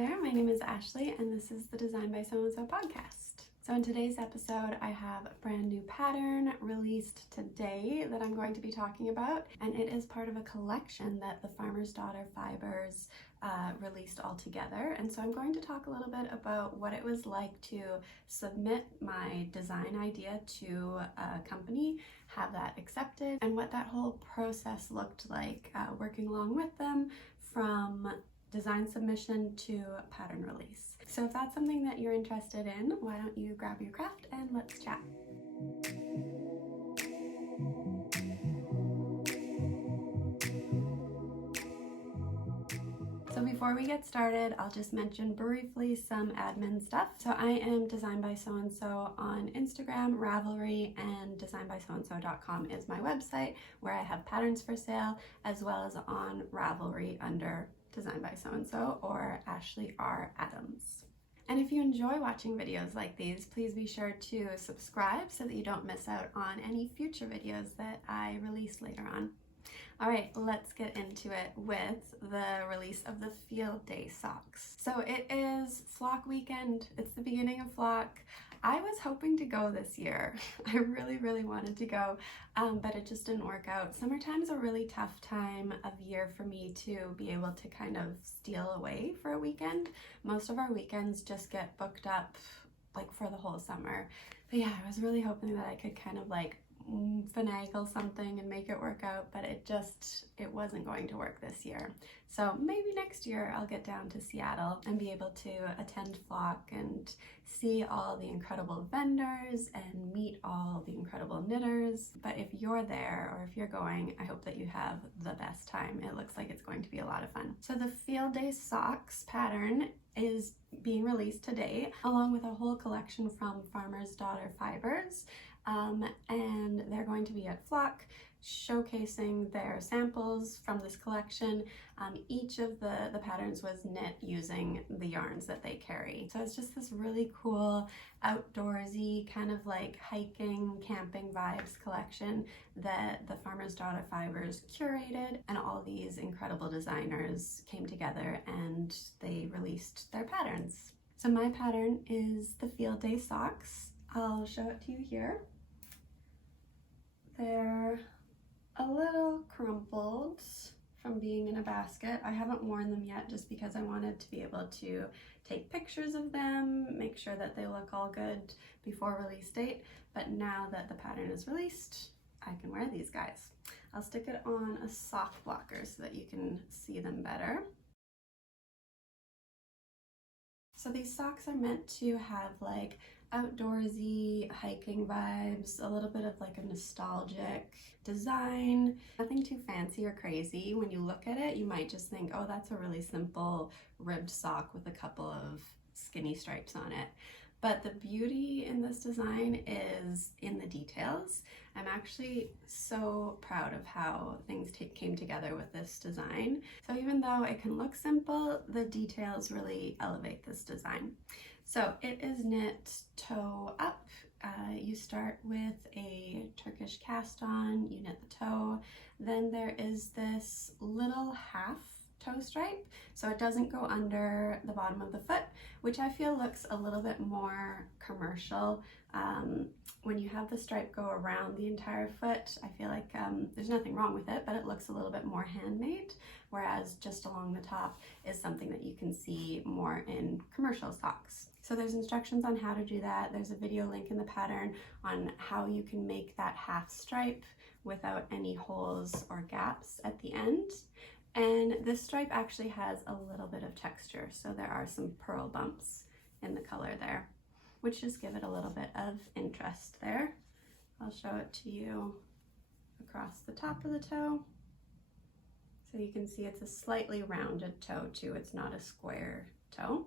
there, my name is Ashley and this is the Design by So and So podcast. So in today's episode I have a brand new pattern released today that I'm going to be talking about, and it is part of a collection that the Farmer's Daughter Fibers released all together. And so I'm going to talk a little bit about what it was like to submit my design idea to a company, have that accepted, and what that whole process looked like working along with them from design submission to pattern release. So if that's something that you're interested in, why don't you grab your craft and let's chat. So before we get started, I'll just mention briefly some admin stuff. So I am Design by So and So on Instagram, Ravelry, and designbysewandsew.com is my website where I have patterns for sale, as well as on Ravelry under Design by So and So or Ashley R. Adams. And if you enjoy watching videos like these, please be sure to subscribe so that you don't miss out on any future videos that I release later on. All right, let's get into it with the release of the Field Day socks. So it is flock weekend. It's the beginning of flock. I was hoping to go this year. I really wanted to go, but it just didn't work out. Summertime is a really tough time of year for me to be able to kind of steal away for a weekend. Most of our weekends just get booked up like for the whole summer. But yeah, I was really hoping that I could kind of like finagle something and make it work out, but it wasn't going to work this year. So maybe next year I'll get down to Seattle and be able to attend flock and see all the incredible vendors and meet all the incredible knitters. But if you're there or if you're going, I hope that you have the best time. It looks like it's going to be a lot of fun. So the Field Day socks pattern is being released today, along with a whole collection from Farmer's Daughter Fibers. And they're going to be at flock showcasing their samples from this collection. Each of the patterns was knit using the yarns that they carry. So it's just this really cool outdoorsy kind of like hiking, camping vibes collection that the Farmer's Daughter Fibers curated, and all these incredible designers came together and they released their patterns. So my pattern is the Field Day socks. I'll show it to you here. They're a little crumpled from being in a basket. I haven't worn them yet just because I wanted to be able to take pictures of them, make sure that they look all good before release date. But now that the pattern is released, I can wear these guys. I'll stick it on a sock blocker so that you can see them better. So these socks are meant to have like outdoorsy hiking vibes, a little bit of like a nostalgic design, nothing too fancy or crazy. When you look at it, you might just think, oh, that's a really simple ribbed sock with a couple of skinny stripes on it. But the beauty in this design is in the details. I'm actually so proud of how things came together with this design. So even though it can look simple, the details really elevate this design. So it is knit toe up. You start with a Turkish cast on, you knit the toe. Then there is this little half toe stripe, so it doesn't go under the bottom of the foot, which I feel looks a little bit more commercial. When you have the stripe go around the entire foot, I feel like there's nothing wrong with it, but it looks a little bit more handmade, whereas just along the top is something that you can see more in commercial socks. So there's instructions on how to do that. There's a video link in the pattern on how you can make that half stripe without any holes or gaps at the end. And this stripe actually has a little bit of texture, so there are some pearl bumps in the color there, which just give it a little bit of interest there. I'll show it to you across the top of the toe. So you can see it's a slightly rounded toe too, it's not a square toe.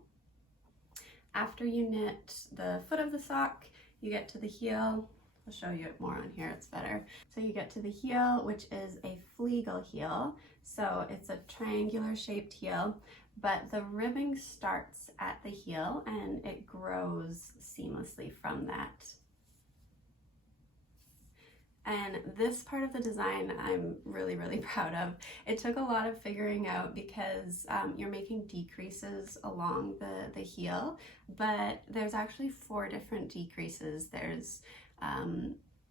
After you knit the foot of the sock, you get to the heel. I'll show you it more on here, it's better. So you get to the heel, which is a fleagle heel. So it's a triangular shaped heel, but the ribbing starts at the heel and it grows seamlessly from that. And this part of the design I'm really, really proud of. It took a lot of figuring out because you're making decreases along the heel, but there's actually 4 different decreases. There's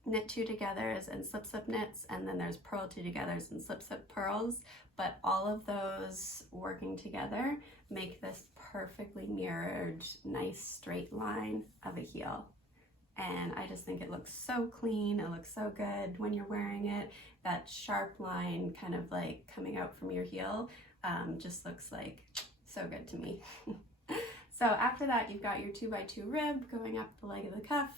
knit 2 togethers and slip slip knits, and then there's purl 2 togethers and slip slip purls, but all of those working together make this perfectly mirrored, nice straight line of a heel. And I just think it looks so clean, it looks so good when you're wearing it. That sharp line kind of like coming out from your heel just looks like so good to me. So after that, you've got your 2x2 rib going up the leg of the cuff,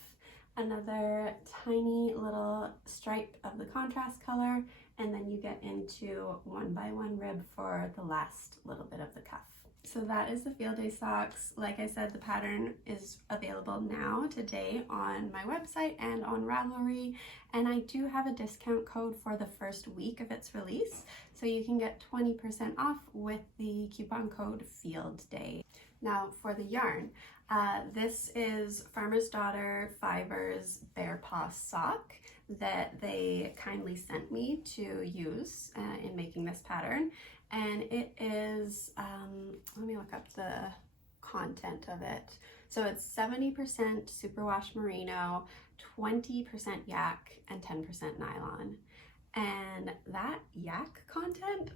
another tiny little stripe of the contrast color, and then you get into 1x1 rib for the last little bit of the cuff. So that is the field day socks. Like I said, the pattern is available now today on my website and on Ravelry, and I do have a discount code for the first week of its release, so you can get 20% off with the coupon code field day. Now for the yarn, this is Farmer's Daughter Fibers Bear Paw sock that they kindly sent me to use in making this pattern. And it is, let me look up the content of it. So it's 70% superwash merino, 20% yak, and 10% nylon. And that yak content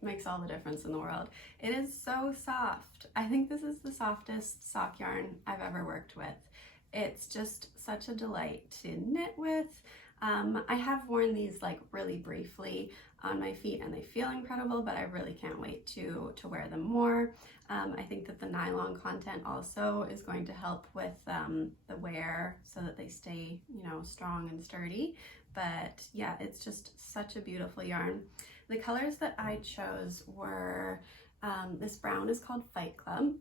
makes all the difference in the world. It is so soft. I think this is the softest sock yarn I've ever worked with. It's just such a delight to knit with. I have worn these like really briefly on my feet and they feel incredible, but I really can't wait to wear them more. I think that the nylon content also is going to help with the wear so that they stay, you know, strong and sturdy. But yeah, it's just such a beautiful yarn. The colors that I chose were, this brown is called Fight Club,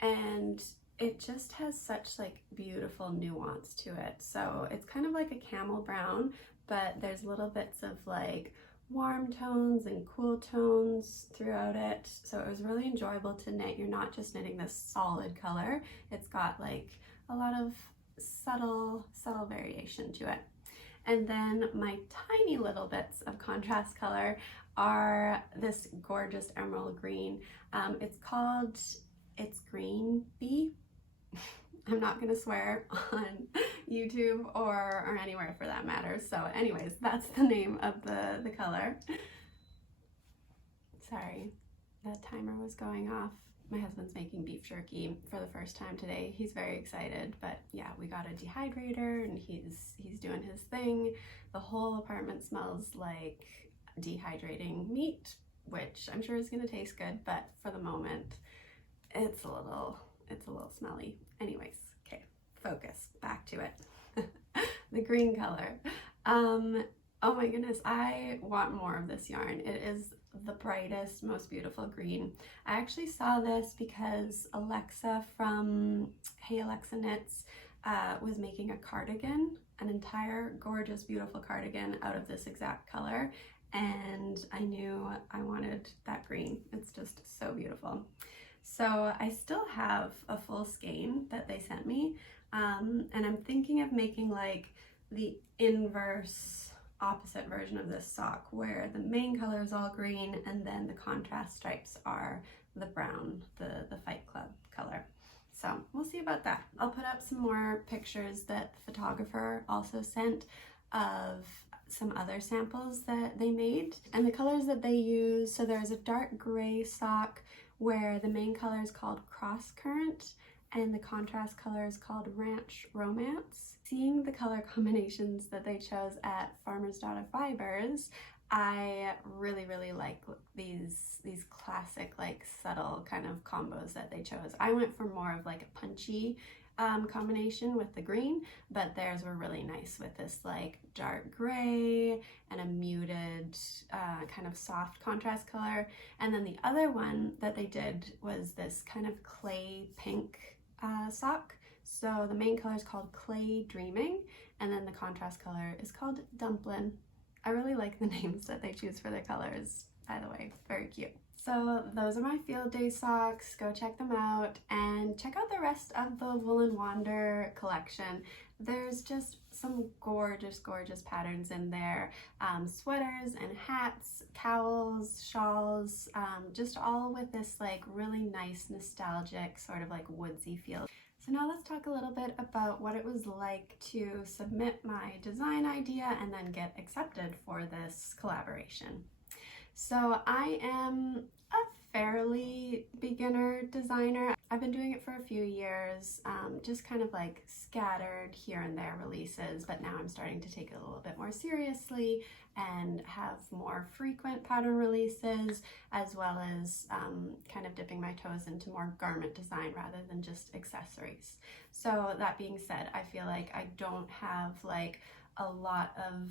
and it just has such like beautiful nuance to it. So it's kind of like a camel brown, but there's little bits of like warm tones and cool tones throughout it. So it was really enjoyable to knit. You're not just knitting this solid color. It's got like a lot of subtle variation to it. And then my tiny little bits of contrast color are this gorgeous emerald green. It's Green Bee. I'm not gonna swear on YouTube or anywhere for that matter. So anyways, that's the name of the color. Sorry, that timer was going off. My husband's making beef jerky for the first time today. He's very excited, but yeah, we got a dehydrator and he's doing his thing. The whole apartment smells like dehydrating meat, which I'm sure is gonna taste good, but for the moment, it's a little smelly. Anyways, okay, focus, back to it. The green color. Oh my goodness, I want more of this yarn. It is the brightest, most beautiful green. I actually saw this because Alexa from Hey Alexa Knits was making a cardigan, an entire gorgeous, beautiful cardigan out of this exact color, and I knew I wanted that green. It's just so beautiful. So I still have a full skein that they sent me, and I'm thinking of making like the inverse opposite version of this sock where the main color is all green and then the contrast stripes are the brown, the Fight Club color. So we'll see about that. I'll put up some more pictures that the photographer also sent of some other samples that they made and the colors that they use. So there's a dark gray sock where the main color is called Cross Current and the contrast color is called Ranch Romance. Seeing the color combinations that they chose at Farmer's Daughter Fibers, I really like these classic like subtle kind of combos that they chose. I went for more of like a punchy combination with the green, but theirs were really nice with this like dark gray and a muted kind of soft contrast color. And then the other one that they did was this kind of clay pink sock. So the main color is called Clay Dreaming, and then the contrast color is called Dumplin'. I really like the names that they choose for their colors, by the way, very cute. So those are my field day socks. Go check them out and check out the rest of the Wool and Wander collection. there's just some gorgeous, gorgeous patterns in there. Sweaters and hats, cowls, shawls, just all with this like really nice, nostalgic, sort of like woodsy feel. So now let's talk a little bit about what it was like to submit my design idea and then get accepted for this collaboration. So I am a fairly beginner designer. I've been doing it for a few years, just kind of like scattered here and there releases, but now I'm starting to take it a little bit more seriously and have more frequent pattern releases, as well as kind of dipping my toes into more garment design rather than just accessories. So that being said, I feel like I don't have like a lot of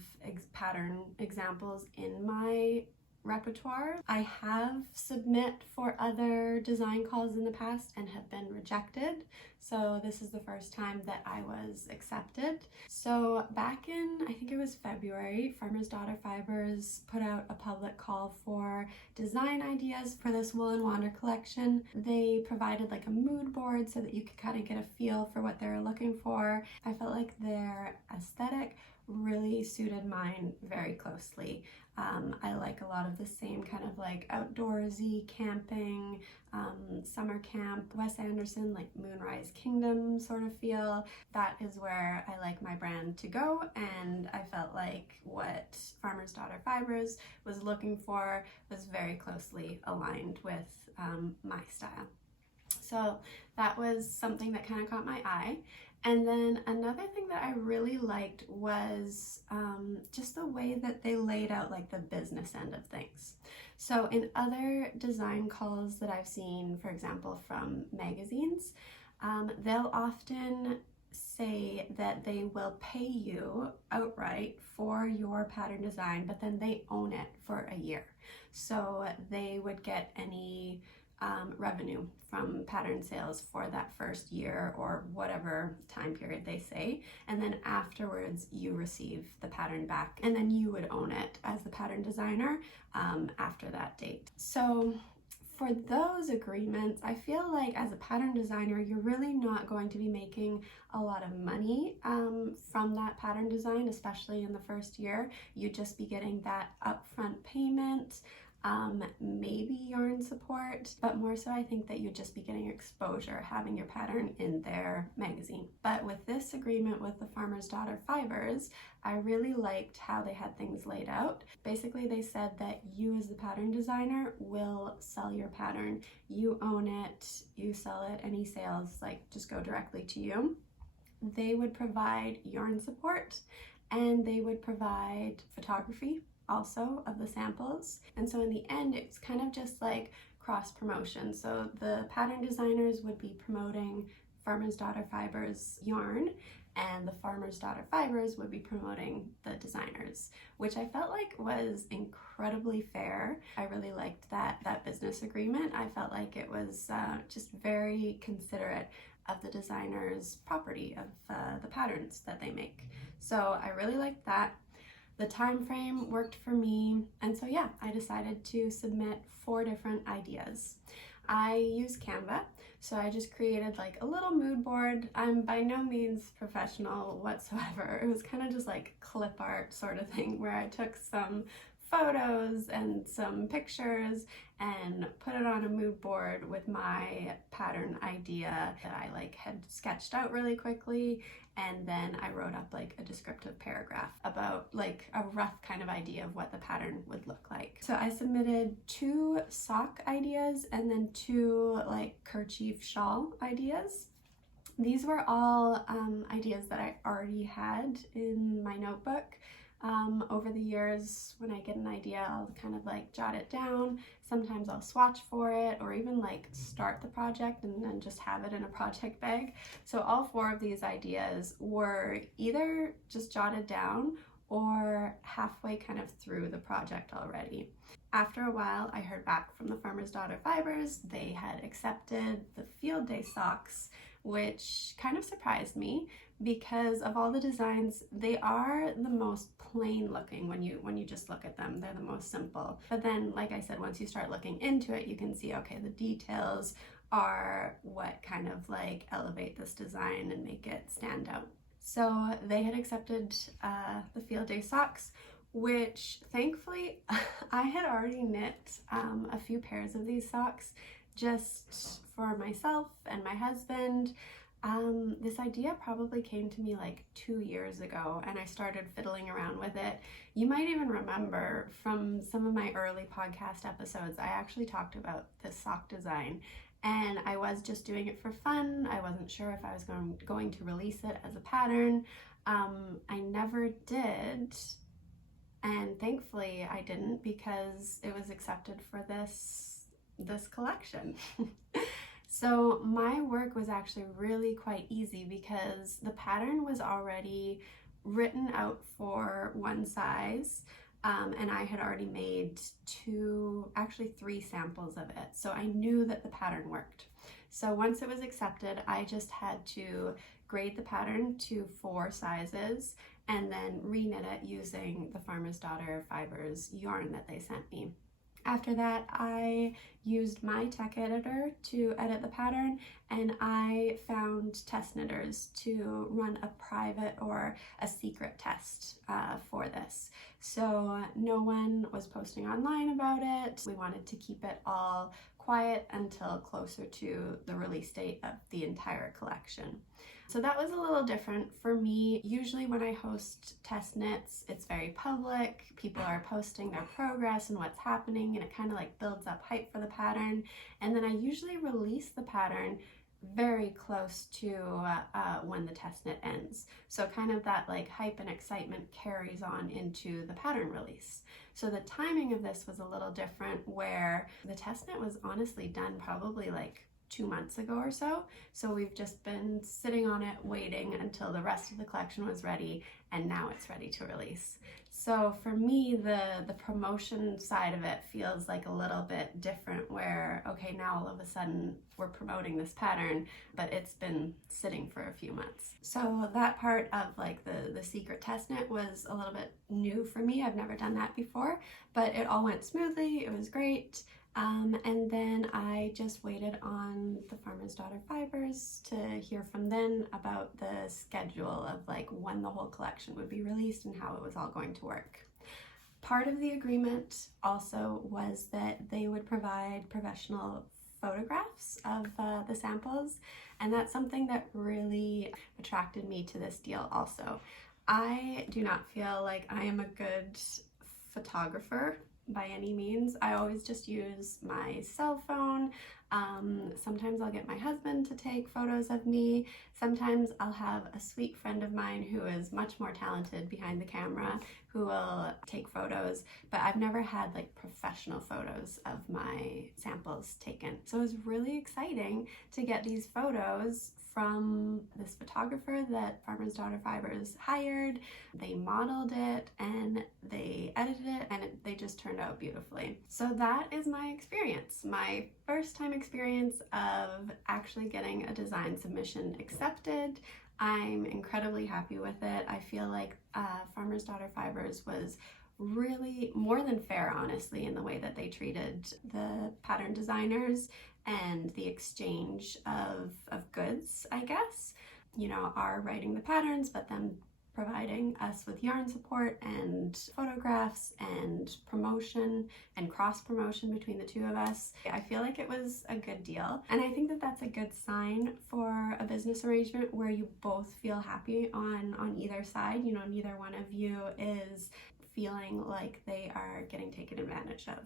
pattern examples in my repertoire. I have submit for other design calls in the past and have been rejected. So this is the first time that I was accepted. So back in, I think it was February, Farmer's Daughter Fibers put out a public call for design ideas for this Wool and Wander collection. They provided like a mood board so that you could kind of get a feel for what they were looking for. I felt like their aesthetic really suited mine very closely. I like a lot of the same kind of like outdoorsy camping, summer camp, Wes Anderson, like Moonrise Kingdom sort of feel. That is where I like my brand to go, and I felt like what Farmer's Daughter Fibers was looking for was very closely aligned with my style. So that was something that kind of caught my eye. And then another thing that I really liked was just the way that they laid out like the business end of things. So in other design calls that I've seen, for example, from magazines, they'll often say that they will pay you outright for your pattern design, but then they own it for a year. So they would get any revenue from pattern sales for that first year or whatever time period they say, and then afterwards you receive the pattern back, and then you would own it as the pattern designer after that date. So for those agreements, I feel like as a pattern designer, you're really not going to be making a lot of money from that pattern design, especially in the first year. You'd just be getting that upfront payment, maybe yarn support, but more so I think that you'd just be getting exposure having your pattern in their magazine. But with this agreement with the Farmer's Daughter Fibers, I really liked how they had things laid out. Basically, they said that you as the pattern designer will sell your pattern. You own it, you sell it, any sales like just go directly to you. They would provide yarn support, and they would provide photography also of the samples. And so in the end, it's kind of just like cross promotion. So the pattern designers would be promoting Farmer's Daughter Fibers yarn, and the Farmer's Daughter Fibers would be promoting the designers, which I felt like was incredibly fair. I really liked that business agreement. I felt like it was just very considerate of the designer's property, of the patterns that they make. So I really liked that. The time frame worked for me, and so yeah, I decided to submit 4 different ideas. I use Canva, so I just created like a little mood board. I'm by no means professional whatsoever. It was kind of just like clip art sort of thing where I took some photos and some pictures and put it on a mood board with my pattern idea that I like had sketched out really quickly, and then I wrote up like a descriptive paragraph about like a rough kind of idea of what the pattern would look like. So I submitted 2 sock ideas and then 2 like kerchief shawl ideas. These were all ideas that I already had in my notebook. Over the years, when I get an idea, I'll kind of like jot it down. Sometimes I'll swatch for it, or even like start the project and then just have it in a project bag. So all 4 of these ideas were either just jotted down or halfway kind of through the project already. After a while, I heard back from the Farmer's Daughter Fibers. They had accepted the field day socks, which kind of surprised me because of all the designs, they are the most plain looking when you just look at them. They're the most simple. But then, like I said, once you start looking into it, you can see, okay, the details are what kind of like elevate this design and make it stand out. So they had accepted the field day socks, which thankfully I had already knit a few pairs of these socks just for myself and my husband. This idea probably came to me like 2 years ago, and I started fiddling around with it. You might even remember from some of my early podcast episodes, I actually talked about this sock design, and I was just doing it for fun. I wasn't sure if I was going to release it as a pattern. I never did, and thankfully I didn't, because it was accepted for this collection. So my work was actually really quite easy, because the pattern was already written out for one size, and I had already made actually 3 samples of it. So I knew that the pattern worked. So once it was accepted, I just had to grade the pattern to 4 sizes and then reknit it using the Farmer's Daughter Fibers yarn that they sent me. After that, I used my tech editor to edit the pattern, and I found test knitters to run a private or a secret test for this. So no one was posting online about it. We wanted to keep it all quiet until closer to the release date of the entire collection. So that was a little different for me. Usually when I host test knits, it's very public. People are posting their progress and what's happening, and it kind of like builds up hype for the pattern. And then I usually release the pattern very close to when the test knit ends. So kind of that like hype and excitement carries on into the pattern release. So the timing of this was a little different, where the test knit was honestly done probably like 2 months ago or so. So we've just been sitting on it, waiting until the rest of the collection was ready, and now it's ready to release. So for me, the promotion side of it feels like a little bit different, where, okay, now all of a sudden we're promoting this pattern, but it's been sitting for a few months. So that part of like the secret test knit was a little bit new for me. I've never done that before, but it all went smoothly. It was great. And then I just waited on the Farmer's Daughter Fibers to hear from them about the schedule of like when the whole collection would be released and how it was all going to work. Part of the agreement also was that they would provide professional photographs of the samples, and that's something that really attracted me to this deal also. I do not feel like I am a good photographer by any means. I always just use my cell phone. Sometimes I'll get my husband to take photos of me. Sometimes I'll have a sweet friend of mine who is much more talented behind the camera who will take photos, but I've never had like professional photos of my samples taken. So it was really exciting to get these photos from this photographer that Farmer's Daughter Fibers hired. They modeled it and they edited it, and they just turned out beautifully. So that is my experience, my first time experience of actually getting a design submission accepted. I'm incredibly happy with it. I feel like Farmer's Daughter Fibers was really more than fair, honestly, in the way that they treated the pattern designers and the exchange of goods, I guess. You know, our writing the patterns, but then providing us with yarn support and photographs and promotion and cross promotion between the two of us. I feel like it was a good deal, and I think that that's a good sign for a business arrangement where you both feel happy on either side. You know, neither one of you is feeling like they are getting taken advantage of.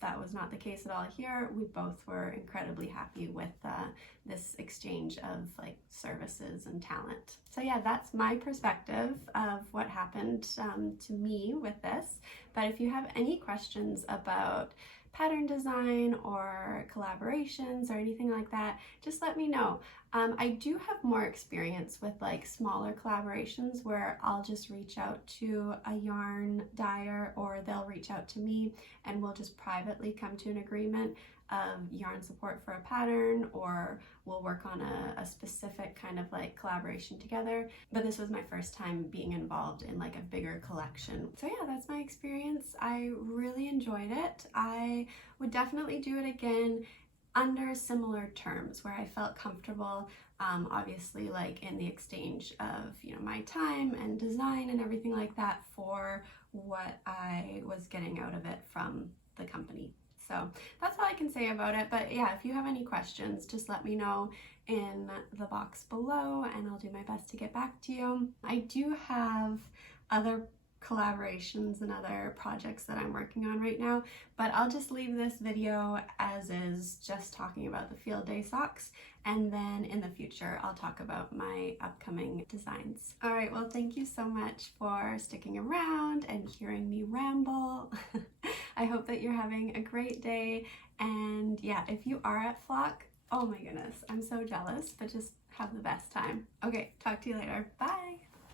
That was not the case at all here. We both were incredibly happy with this exchange of like services and talent. So yeah, that's my perspective of what happened to me with this. But if you have any questions about pattern design or collaborations or anything like that, just let me know. I do have more experience with like smaller collaborations where I'll just reach out to a yarn dyer, or they'll reach out to me and we'll just privately come to an agreement of yarn support for a pattern, or we'll work on a specific kind of like collaboration together. But this was my first time being involved in like a bigger collection. So yeah, that's my experience. I really enjoyed it. I would definitely do it again. under similar terms where I felt comfortable, obviously like in the exchange of, you know, my time and design and everything like that for what I was getting out of it from the company. So that's all I can say about it. But yeah, if you have any questions, just let me know in the box below and I'll do my best to get back to you. I do have other collaborations and other projects that I'm working on right now, but I'll just leave this video as is, just talking about the field day socks, and then in the future I'll talk about my upcoming designs. All right, well, thank you so much for sticking around and hearing me ramble. I hope that you're having a great day, and yeah, if you are at Flock, oh my goodness, I'm so jealous, but just have the best time. Okay, talk to you later. Bye.